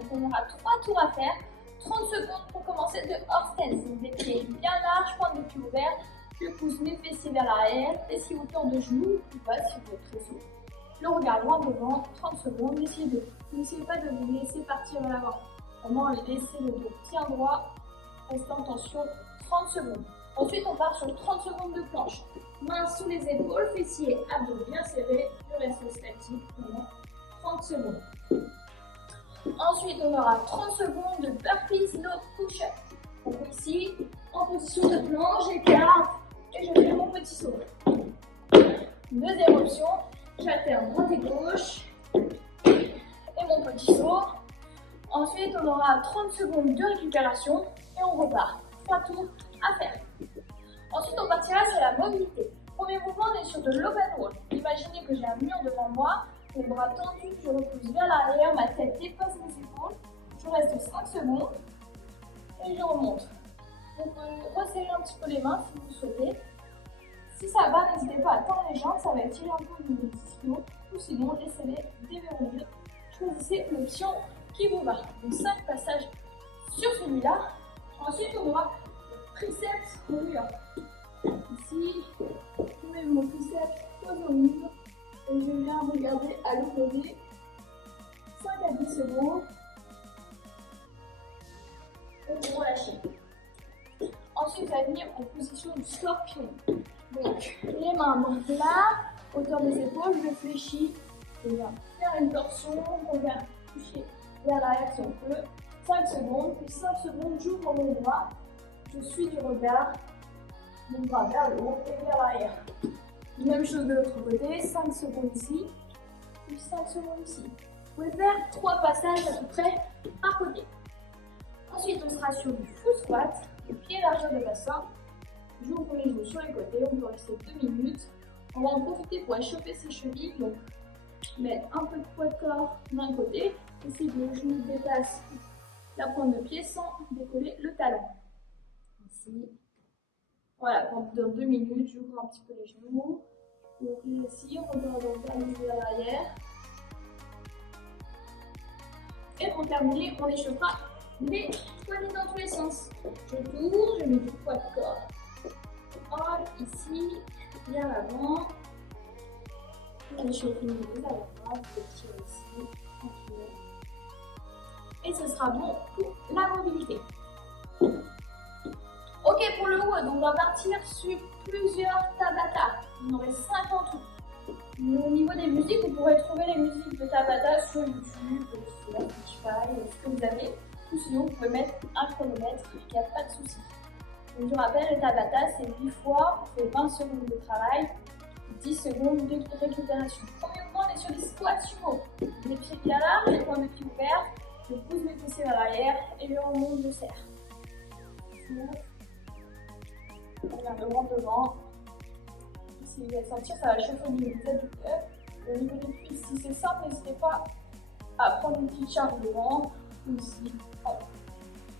Donc on aura 3 tours à faire. 30 secondes pour commencer de horse stance. Donc des pieds bien larges, pointe de pied ouvert, le pouce mi-fessier vers l'arrière, fessier autour de genoux, plus bas si vous êtes très souple. Le regard loin devant, 30 secondes. N'essayez pas de vous laisser partir vers l'avant. Vraiment, laissez le dos bien droit, restez en tension 30 secondes. Ensuite, on part sur 30 secondes de planche. Mains sous les épaules, fessiers, abdos bien serrés, le reste statique pendant 30 secondes. Ensuite, on aura 30 secondes de burpees no push-up. Donc ici, en position de planche, j'écarte et je fais mon petit saut. Deuxième option, j'alterne droite et gauche et mon petit saut. Ensuite, on aura 30 secondes de récupération et on repart. 3 tours à faire. Ensuite, on partira sur la mobilité. Premier mouvement, on est sur de l'open wall. Imaginez que j'ai un mur devant moi, les bras tendus, je repousse vers l'arrière, ma tête dépasse mes épaules. Je reste 5 secondes et je remonte. Vous pouvez resserrer un petit peu les mains si vous souhaitez. Si ça va, n'hésitez pas à tendre les jambes, ça va étirer un peu le ischio, ou sinon laissez-les déverrouiller. Choisissez l'option qui vous va. Donc 5 passages sur celui-là. Ensuite, on aura le triceps au mur. Ici, je mets mon triceps au mur et je viens regarder à l'opposé 5 à 10 secondes et vous relâchez. Ensuite, vous allez venir en position du scorpion. Donc, les mains là, hauteur des épaules, je fléchis, je viens faire une torsion, on vient toucher vers l'arrière si on peut. 5 secondes, puis 5 secondes, j'ouvre mon bras, je suis du regard, mon bras vers le haut et vers l'arrière. Même chose de l'autre côté, 5 secondes ici, puis 5 secondes ici. Vous pouvez faire 3 passages à peu près par côté. Ensuite, on sera sur du full squat, le pied largeur de bassin. J'ouvre les genoux sur les côtés, on peut rester 2 minutes. On va en profiter pour échauffer ses chevilles, donc mettre un peu de poids de corps d'un côté, et si le genou dépasse la pointe de pied sans décoller le talon. Ici. Voilà, pendant 2 minutes, j'ouvre un petit peu les genoux. Donc ici, on va donc terminer vers l'arrière. Et pour terminer, on échauffera les poignets dans tous les sens. Je tourne, je mets du poids de corps. Hop, ici, vers l'avant. On échauffe les genoux à l'avant, je tire ici, tranquille. Et ce sera bon pour la mobilité. Ok, pour le haut, donc on va partir sur plusieurs Tabata. On aurait 5 en tout. Au niveau des musiques, vous pourrez trouver les musiques de Tabata sur YouTube, sur Spotify, ce que vous avez. Ou sinon, vous pouvez mettre un chronomètre, il n'y a pas de souci. Donc je rappelle, le Tabata, c'est 8 fois, on fait 20 secondes de travail, 10 secondes de récupération. Premier mouvement, on est sur des squats sumo. Les pieds bien larges, les points de pied ouverts, je pousse mes fessiers vers l'arrière et je remonte, je serre. On vient de rendre devant. Si vous allez sentir, ça va chauffer au niveau du tête du cœur. Au niveau des cuisses, si c'est simple, n'hésitez pas à prendre une petite charge devant. Ou ici.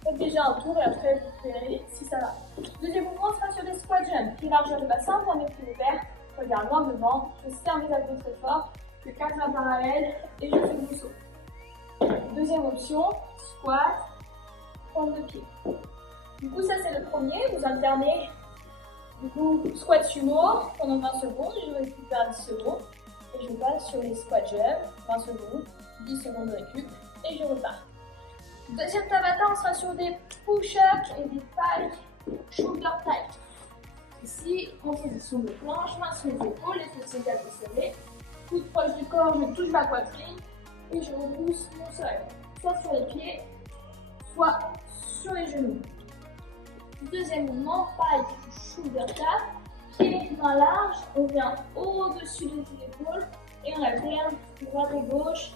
Faites déjà un tour et après vous pouvez aller si ça va. Deuxième mouvement sera sur des squat jump. Pied largeur de bassin, point de pied ouvert. Regarde loin devant. Je serre mes abdos très fort. Je casse en parallèle et je fais mon saut. Deuxième option, squat, pointe de pied. Du coup, ça c'est le premier. Vous alternez. Du coup, squat sumo pendant 20 secondes, je récupère 10 secondes et je passe sur les squat jump, 20 secondes, 10 secondes de récup et je repars. Deuxième Tabata, on sera sur des push-ups et des pike shoulder tight. Ici, en position de planche, main sur les épaules, les fessiers abdos serrés, toute proche du corps, je touche ma poitrine et je repousse mon sol, soit sur les pieds, soit sur les genoux. Deuxième mouvement, pike shoulder tap, pieds mains larges, on vient au-dessus des épaules et on alterne droite et gauche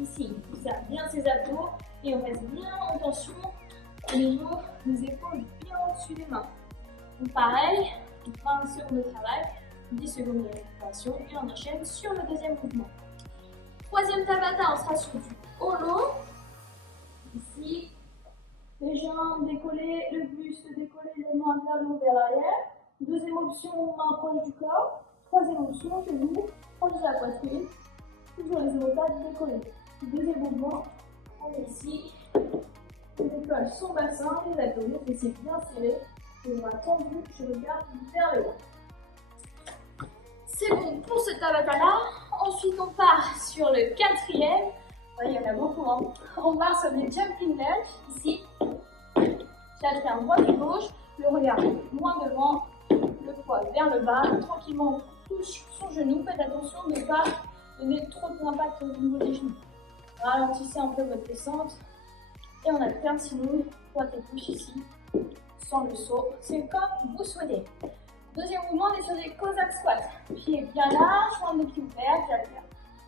ici. On serre bien ses abdos et on reste bien en tension au niveau des épaules bien au-dessus des mains. Donc pareil, 20 secondes de travail, 10 secondes de récupération et on enchaîne sur le deuxième mouvement. Troisième Tabata, on sera sur du holo. Ici, les jambes décollées, le buste décollé, les mains vers le haut, vers l'arrière. Deuxième option, main proche du corps. Troisième option, genoux proche de la poitrine. Toujours les omoplates décollées. Deuxième mouvement, on est ici. observe son bassin, les abdos, les fessiers bien serrés, les bras tendus, je regarde vers le haut. C'est bon pour ce Tabata-là. Ensuite, on part sur le quatrième. Il y en a beaucoup, hein. On part sur les jumping lunge, ici. J'alterne droite et gauche, le regard loin devant, le poids vers le bas. Tranquillement, on touche son genou. Faites attention de ne pas donner trop d'impact au niveau des genoux. Ralentissez un peu votre descente. Et on alterne sinon, droite et gauche ici, sans le saut. C'est comme vous souhaitez. Deuxième mouvement, on est sur des Cossack squats. Pieds bien larges, jambes de pied ouvertes, j'alterne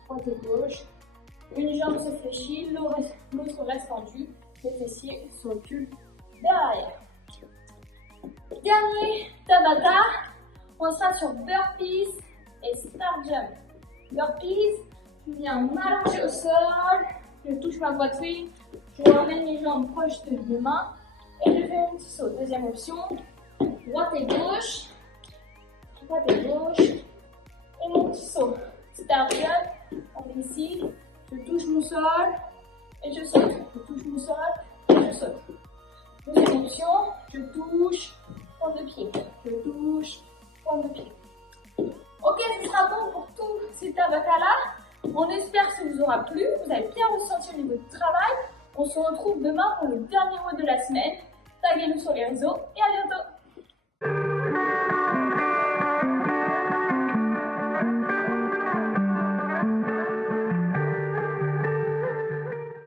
droite et gauche. Une jambe se fléchit, l'autre reste tendue. Les fessiers se reculent derrière. Dernier Tabata, on sera sur burpees et star jump. Burpees, je viens m'allonger au sol, je touche ma poitrine, je ramène mes jambes proches de mes mains et je fais un petit saut. Deuxième option, droite et gauche, et mon petit saut. Star jump, on est ici, je touche mon sol et je saute. Je touche mon sol et je saute. Deuxième option, je touche, pointe de pied. Je touche, pointe de pied. Ok, ce sera bon pour tous ces Tabata-là. On espère que ça vous aura plu. Vous avez bien ressenti au niveau du travail. On se retrouve demain pour le dernier mot de la semaine. Taguez-nous sur les réseaux et à bientôt.